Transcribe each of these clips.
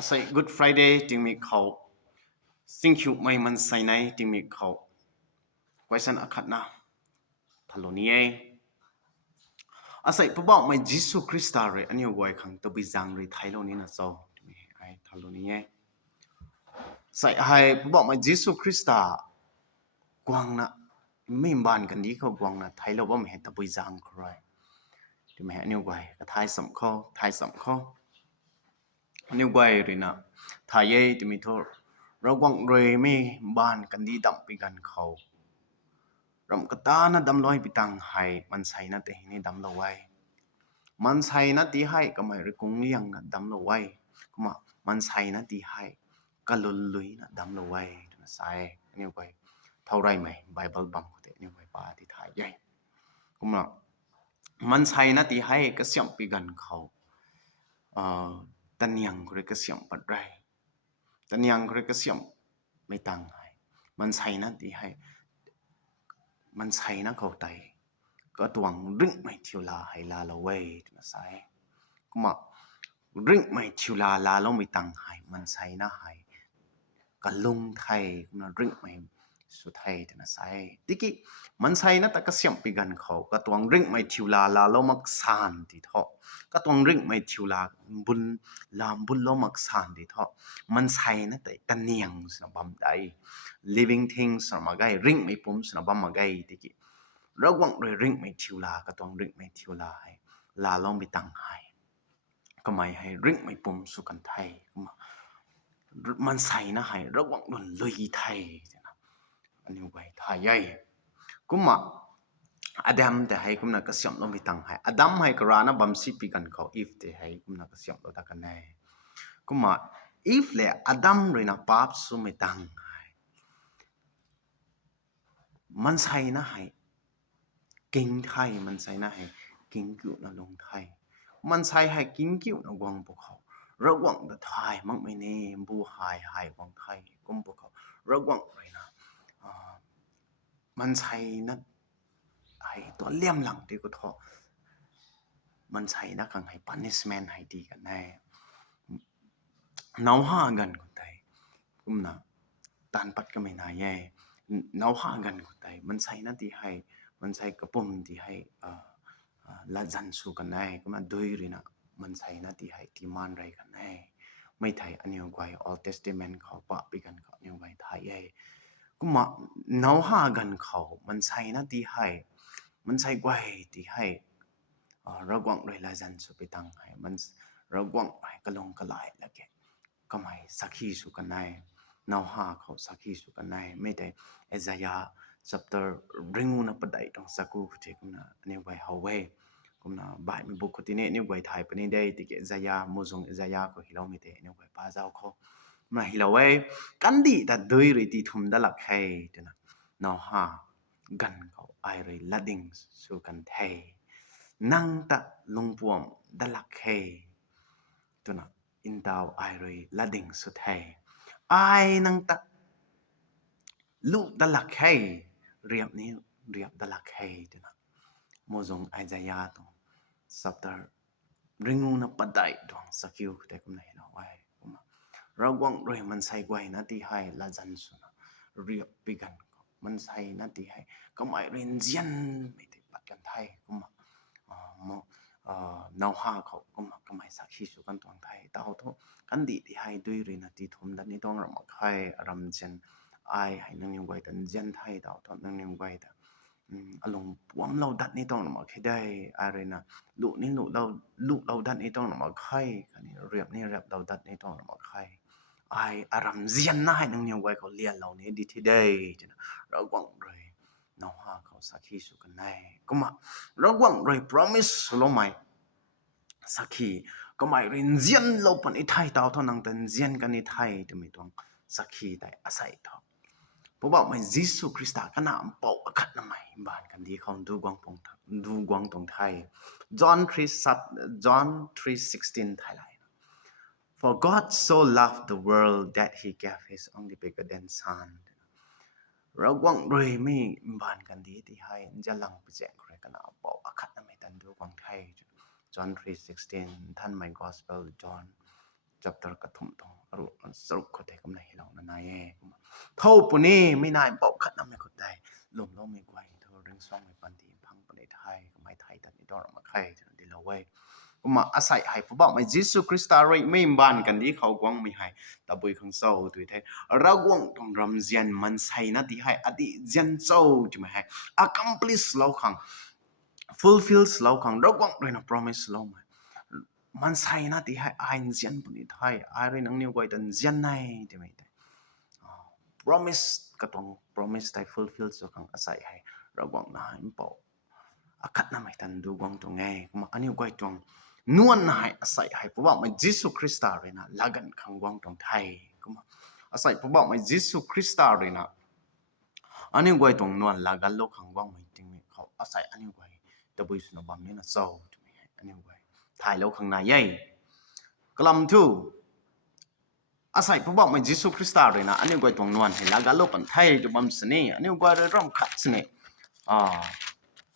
Asai Good Friday ting mi khau singkhu mai man sai nai ting mi khau question akhat na thalonie asai paba mai Jesu Christa re ani wai khang to bi jang re thailo ni na so ai thalonie sai hai paba mai Jesu Christa kwang na mi ban kan di khau kwang na thailo ba me to bi jang khrai ti me ani wai ka thai sam kho ani wai re na thaye ti mi thoเรากวางรวยไม่บ้านกันดีดำปีกันเขารำกตานะดำลอยปีตังให้มันใส่นะแต่นี่ดำละไว้มันใส่นะตีให้ก็ไม่ริกงเลี้ยงนะดำละไว้ก็มามันใส่นะตีให้ก็ลุลุยนะดำละไว้นะใส่นี่ไว้เท่าไรไหมไบเบิลบังแต่นี่ไว้ปาที่ถ่ายใหญ่ก็มามันใส่นะตีให้ก็เสียมปีกันเขาตันยังก็เลยก็เสียมปัดไรตันยังก็เลยก็เสียมไม่ตังให้มันใส่นะที่ให้มันใส่นะเขาไตก็ตวงรึงไม่ทิวลาให้ลาละเว้ยนะใส่ก็มารึงไม่ทิวลาลาแล้วไม่ตังให้มันใส่นะให้ก็ลงไทยนะรึงไม่สุดไทยนะใส่ติกี้มันใส่นะแต่ก็เสียมปีกันเขาก็ตวงรึงไม่ทิวลาลาแล้วมักสานที่ทอก็ตวงรึงไม่ทิวลาบุญลามบุญแล้วมักสานที่ทอมันใส่นะแต่กันเนียงสนบัมได้ living things สนมาไกรึงไม่ปุ่มสนบัมมาไกติกี้ระวังเลยรึงไม่ทิวลาก็ตวงรึงไม่ทิวลาให้ลาลองไปตังให้ก็ไม่ให้รึงไม่ปุ่มสุกันไทยมันใส่นะให้ระวังโดนเลยไทยอันนี้ไว้ทายใหญ่กุมะอดัมแต่ให้กุมนะก็เสียมลงไปตังให้อดัมให้กรานะบัมสิปีกันเขาอีฟแต่ให้กุมนะก็เสียมลงตะกันแน่กุมะอีฟและอดัมเลยนะปาปสุไม่ตังให้มันใส่นะให้กิ่งไทยมันใส่นะให้กิ่งกิ้วนะลงไทยมันใส่ให้กิ่งกิ้วนะกวางพวกเขาระวังแต่ไทยมักไม่เน่บูหายกวางไทยกุมพวกเขาระวังเลยนะมันใช่นะไอ้ตัวเลี่ยมหลังที่ก็ทอมันใช่นะกังให้ punishment ให้ดีกันแน่เนาหากันคนไทยกุมนะตันปัดก็ไม่น่าแย่เนาหากันคนไทยมันใช่นะที่ให้มันใช่กระปุ่มที่ให้ละจันสู้กันแน่ก็มาด้วยเลยนะมันใช่นะที่ให้ที่มันไรกันแน่ไม่ไทยอันนี้ไว้ Old Testament เขาปะไปกันเขาเนี่ยไว้ไทยก็มาเนาหากันเขามันใช่นะที่ให้มันใช่ไว้ที่ให้ระวังเลยละจันสุไปตังให้มันระวังให้กระลงกระไหลแล้วแกก็ไม่สักขีสุกันในเนาหาเขาสักขีสุกันในไม่ได้เอซายา chapter ริงูนะปะไดต้องสักกูเทกุนะเนี่ยไว้เฮาเวกุนะบายมีบุคคลที่เนี่ยไว้ถ่ายปะนี่ได้ที่เอซายามุซงเอซายาก็ฮิโลมิเตเนี่ยไว้ปาเจ้าเขามาฮิโลเวกันดีแต่โดยริที่ทุ่มดลักให้นะเนาหากันเขาไอริละดิ่งสู่กันไทยนั่งตะลงปวมดลักให้ตัวนะอินดาวไอริละดิ่งสุดไทยไอนั่งตะลูกดลักให้เรียบนี้เรียบดลักให้ตัวนะโมซงไอซายาตัวสัปดาห์ริงูนะปะไดดวงสักคิวแต่ก็ไม่เห็นเอาไว้ระวังรวยมันใส่ไว้นะที่ให้ละจันสุนะเรียบปีกันมันใส่นะที่ให้ก็ไม่เรียนเจียนไม่ได้ปัดกันไทยก็มาเนาหาเขาก็ไม่สักขีสุกันตวงไทยแต่เขาทุกกันดีที่ให้ด้วยเรียนที่ทุ่มดันนี้ต้องรำมาใครรำเจนไอให้นั่งยังไว้แต่เจียนไทยแต่เขานั่งยังไว้แต่อารมณ์ปวมเราดัดนี้ต้องรำมาใครได้อะไรนะลูกเราดัดนี้ต้องรำมาใครกันนี้เรียบนี่เรียบเราดัดนี้ต้องรำมาใครไออารมณ์เจียนน่าให้นั่งยังไว้เขาเรียนเรานี้ดีที่ได้ระวังเลยเนาหาเขาสักขีสุกันได้ก็มาระวังเลย promise เราไม่สักขีก็ไม่เรียนเจียนเราปนไอไทยเต่าเท่านั้นแต่เจียนกันไอไทยจะไม่ต้องสักขีได้อาศัยเท่าเพราะว่าไม่ยิสุคริสต์ก็น่าเป่าอากาศน้ำไม่บ้านกันดีเขาดูกวางตรงไทย John 3:16 ไทยFor God so loved the world that he gave his only begotten son ระวังเลยไม่บ้านกันดีที่ให้จะหลังไปแจกใครกันเอาบอกอากาศไม่ตันดูกวางไทย John 3:16 ท่าน My Gospel John chapter ka thum tong aru sarup khote kam na hilaw na nae thau puni mi nai pau khat na me khotai lom lo me kwai tho ring song me pan ti phang pa le thai mai thai ta ni dor ma khai di lo wei kuma asai hai pu ba mai jisu krista roi me ban kan di khau gwang mi hai ta bui khang sau tu the ra gwang tong ram jian man sai na di hai adi jian chau ti ma hai accomplish lo khang fulfills lo khang ra gwang roi na promise lo mai man sai na ti hai ain jian pu ni thai ai roi nang ni goi tan jian nai ti mai promise ka tong promise tai fulfill so khang asai hai ra gwang na hai pau akat na mai tan du gwang tong ngai kuma ani goi tong nuan na hai asai hai pu ba mai jisu krista re na lagan khang gwang tong thai kuma asai pu ba mai jisu krista re na ani goi tong nuan lagan lo khang gwang mai ting mi khau asai ani goi ta bui su na bam ni na sau ani goi thai lo khang na yai klam tu asai pu ba mai jisu krista re na ani goi tong nuan hai lagan lo pan thai tu bam sne ani goi re rom khat sne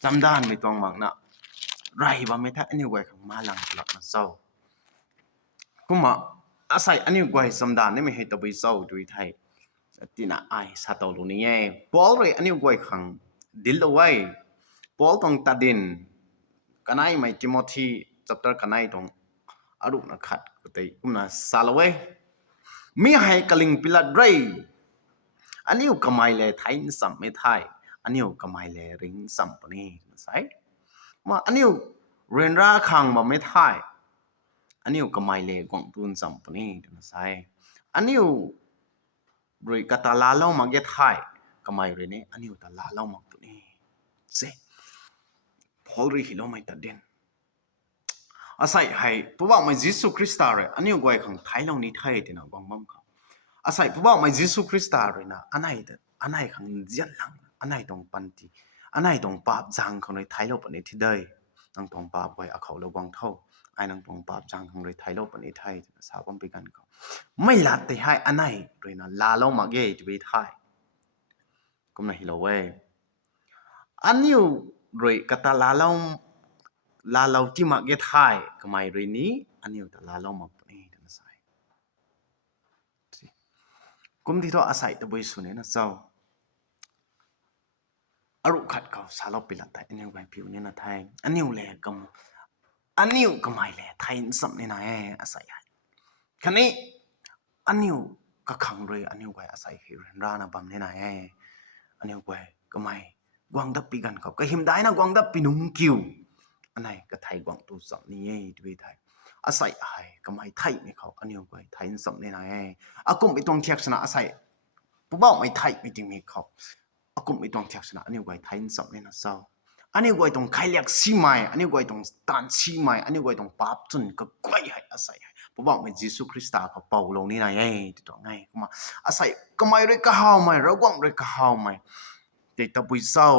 jamdan mi tong mak na rai ba me tha ani goi khang ma lang lak na sau kuma asai ani goi jamdan ne me he ta bui sau tu thai tina ai sa tau lu ni ye paul re ani goi khang dil lo wai paul tong ta din kanai mai timothy chapter kanai tong aru na khat ku tai kumna salwe mi hai kaling pilat rai aniu kamai le thain sam me thai aniu kamai le ring sam pani sai ma aniu renra khang ma me thai aniu kamai le gong tun sam pani sai aniu roi kata la lo ma ge thai kamai re ne aniu ta la lo ma pani se phol ri hi lo mai ta den asai hai puwa mai jisu krista re aniu goi khang thai lo ni thai tina gong mam kha asai puwa mai jisu krista re na anai khang jian lang anai tong panti anai tong pap jang khang noi thai lo pani thi dai nang tong pap goi a khau lo gong thau ai nang tong pap jang khang noi thai lo pani thai sa bom pi kan ko mai la te hai anai re na la lo ma ge ti bi thai kum na hi lo we aniu roi kata la lo ti ma ge thai kamai re ni aniu ta la lo ma pani tan sai kum ti to asai ta boi su ne na sau aru khat ka sa lo pi la ta aniu bai piu ne na thai aniu le kam aniu kamai le thai sam ne na e asai hai khani aniu ka khang roi aniu bai asai hi ran ra na bam ne na e aniu bai kamai gwang da pi gan ka ka him dai na gwang da pi nung kiu anai ka thai gwang tu sam ni e tu thai asai hai kamai thai ni khau aniu bai thai sam ne na e akum bi tong thiak sana asai pu ba mai thai mi ting mi khau akum bi tong thiak sana aniu bai thai sam ne na sau aniu bai tong khai liak si mai aniu bai tong tan si mai aniu bai tong pap chun ka kwai hai asai hai pu ba mai jisu krista ka pau lo ni na e ti to ngai kuma asai kamai re ka hau mai ro gwang re ka hau mai te ta bui sau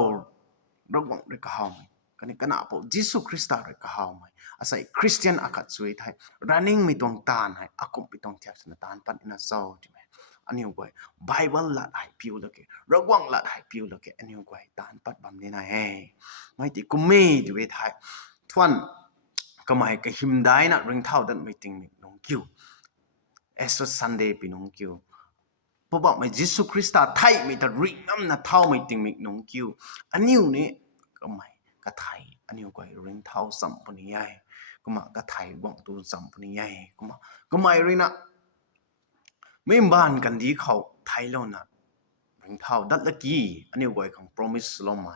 ro gwang re ka hau mai kani kana po jisu krista re ka hau mai asai christian akat sui thai running mi tong tan hai akum pi tong thiak sana tan pan ina sau ti mai aniu goi bible lat hai piu lake rawang lat hai piu lake aniu goi tan pat bam ni na he mai ti kummi ti we thai thwan kamai ka him dai na ring thau dan meeting mi nong kiu eso sunday pi nong kiu po ba mai jisu krista thai mi ta ring nam na thau meeting mi nong kiu aniu ne kamai ka thai aniu goi ring thau sam puni yai kuma ka thai wang tu sam puni yai kuma kamai rinaไม่บ้านกันดีเขาไทยแล้วนะถึงเท่าดัดละกี้อันนี้ไว้ของ promise เราไหม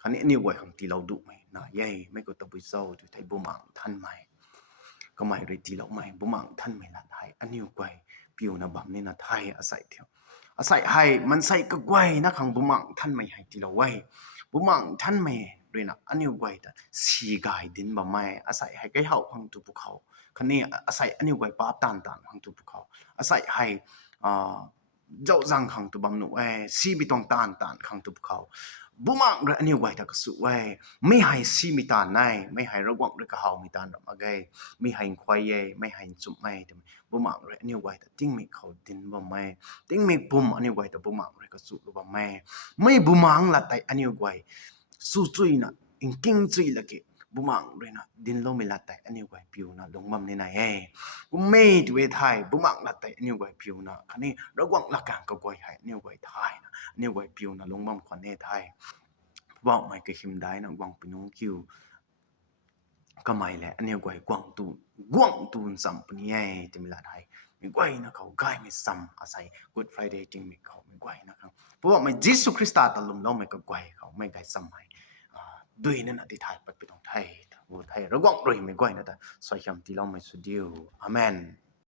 คราวนี้อันนี้ไว้ของที่เราดูไหมนะเย่ไม่ก็ตะบุยเศร้าอยู่ไทยบุมังท่านไหมก็ไม่ได้ที่เราไหมบุมังท่านไม่ละไทยอันนี้ไว้ปิวนะบัมนี่นะไทยอาศัยเที่ยวอาศัยให้มันใส่ก็ไว้นะของบุมังท่านไม่ให้ที่เราไว้บุมังท่านไม่ด้วยนะอันนี้ไว้แต่สีกายดินบ่ไม่อาศัยให้ก็เขาของตัวพวกเขาคราวนี้อาศัยอันนี้ไว้ป้าตานของตัวพวกเขาอาศัยให้เจ้าจังขังตัวบำหนุซีบิตองตานขังตัวเขาบุมังเรื่องนี้ไว้แต่ก็สุไว้ไม่ให้ซีมิตานไหนไม่ให้ระวังเรื่องเขามิตานแบบอะไรไม่ให้ควายไม่ให้จุ่มไม่บุมังเรื่องนี้ไว้แต่ติ้งมีเขาดินบ่ไม่ติ้งมีปุ่มอันนี้ไว้แต่บุมังเรื่องก็สุบ่ไม่บุมังละแต่อันนี้ไว้สู้จุยนะอิงกิ้งจุยละกิ บุมังด้วยนะดินโลมิลาแต่อันนี้ไว้ผิวนะลงมัมในไหนเอ้กูไม่ด้วยไทยบุมังละแต่อันนี้ไว้ผิวนะคันนี้ระวังละกันก็ไว้ให้อันนี้ไว้ไทยนะอันนี้ไว้ผิวนะลงมัมควันเนไทยบอกไม่ก็หิมได้นะวังปินุงคิวก็ไม่แหละอันนี้ไว้กวางตูนสัมปนียจะมีลาไทยมีไว้นะเขาใกล้ไม่ซ้ำอาศัย Good Friday จริงมีเขาไม่ไว้นะครับเพราะว่าไม่ยิสุคริสต์ตลมเราไม่ก็ไว้เขาไม่ได้ซ้ำให้ด้วยนั่นอธิษฐานไปตรงไทยโอ้ไทยระวังรวยไม่ไว้นะแต่สอยคำที่เราไม่สุดเดียวอาเมน